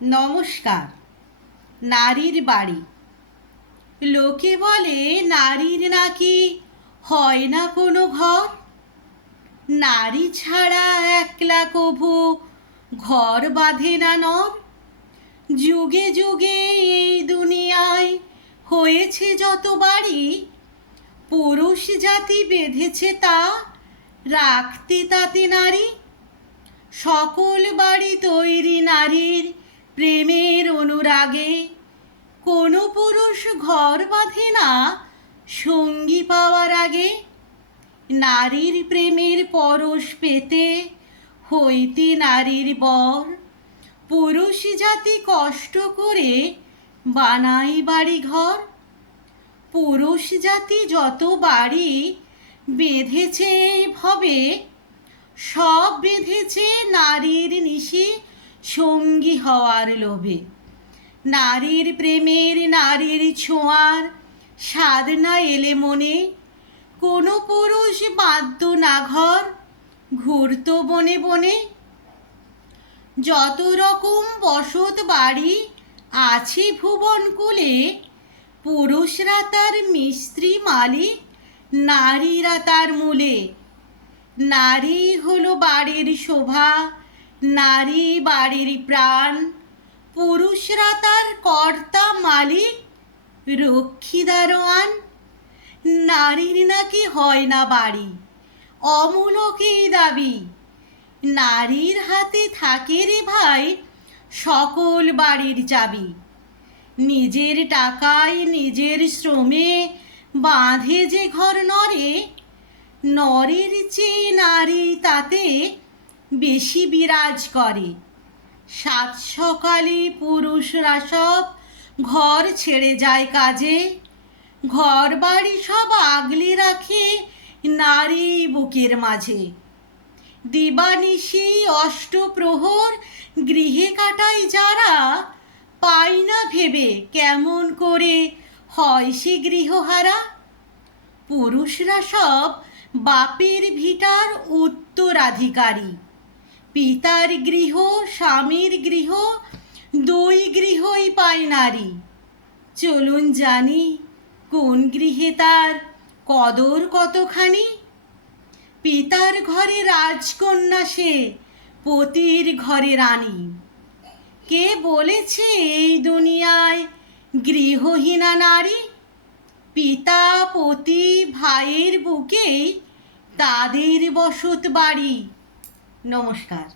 নমস্কার। নারীর বাড়ি। লোকে বলে নারীর নাকি হয় না কোনো ঘর, নারী ছাড়া একলা কভু ঘর বাঁধে না নর। যুগে যুগে এই দুনিয়ায় হয়েছে যত বাড়ি, পুরুষ জাতি বেঁধেছে তা রাখতে তাতে নারী। সকল বাড়ি তৈরি নারীর প্রেমের অনুরাগে, কোনো পুরুষ ঘর বাঁধে না সঙ্গী পাওয়ার আগে। নারীর প্রেমের পরশ পেতে হইতে নারীর বর, পুরুষ জাতি কষ্ট করে বানাই বাড়ি ঘর। পুরুষ জাতি যত বাড়ি বেঁধেছে এই ভবে, সব বেঁধেছে নারীর নিশে সঙ্গী হওয়ার লোভে। নারীর প্রেমের নারীর ছোঁয়ার স্বাদ না এলে মনে, কোনো পুরুষ বাঁধত না ঘর, ঘুরত বনে বনে। যত রকম বসত বাড়ি আছে ভুবন কুলে, পুরুষরা তার মিস্ত্রি মালিক, নারীরা তার মূলে। নারী হলো বাড়ির শোভা, নারী বাড়ির প্রাণ, পুরুষরা তার কর্তা মালিক, রক্ষী দারোয়ান। নারীর নাকি হয় না বাড়ি, অমূলকেই দাবি, নারীর হাতে থাকে রে ভাই সকল বাড়ির চাবি। নিজের টাকায় নিজের শ্রমে বাঁধে যে ঘর নরে, নরের চেয়ে নারী তাতে বেশি বিরাজ করে। সাত সকালে পুরুষরা সব ঘর ছেড়ে যায় কাজে, ঘর বাড়ি সব আগলে রাখে নারী বুকের মাঝে। দিবানিশি অষ্টপ্রহর গৃহে কাটায় যারা, পায় না ভেবে কেমন করে হয় সে গৃহহারা। পুরুষরা সব বাপের ভিটার উত্তরাধিকারী, পিতার গৃহ স্বামীর গৃহ দুই গৃহই পায় নারী। চলুন জানি কোন গৃহে তার কদর কতখানি। পিতার ঘরে রাজকন্যা সে, পতির ঘরে রানী। কে বলেছে এই দুনিয়ায় গৃহহীনা নারী? পিতা পতি ভাইয়ের বুকেই তাদের বসত বাড়ি। নমস্কার।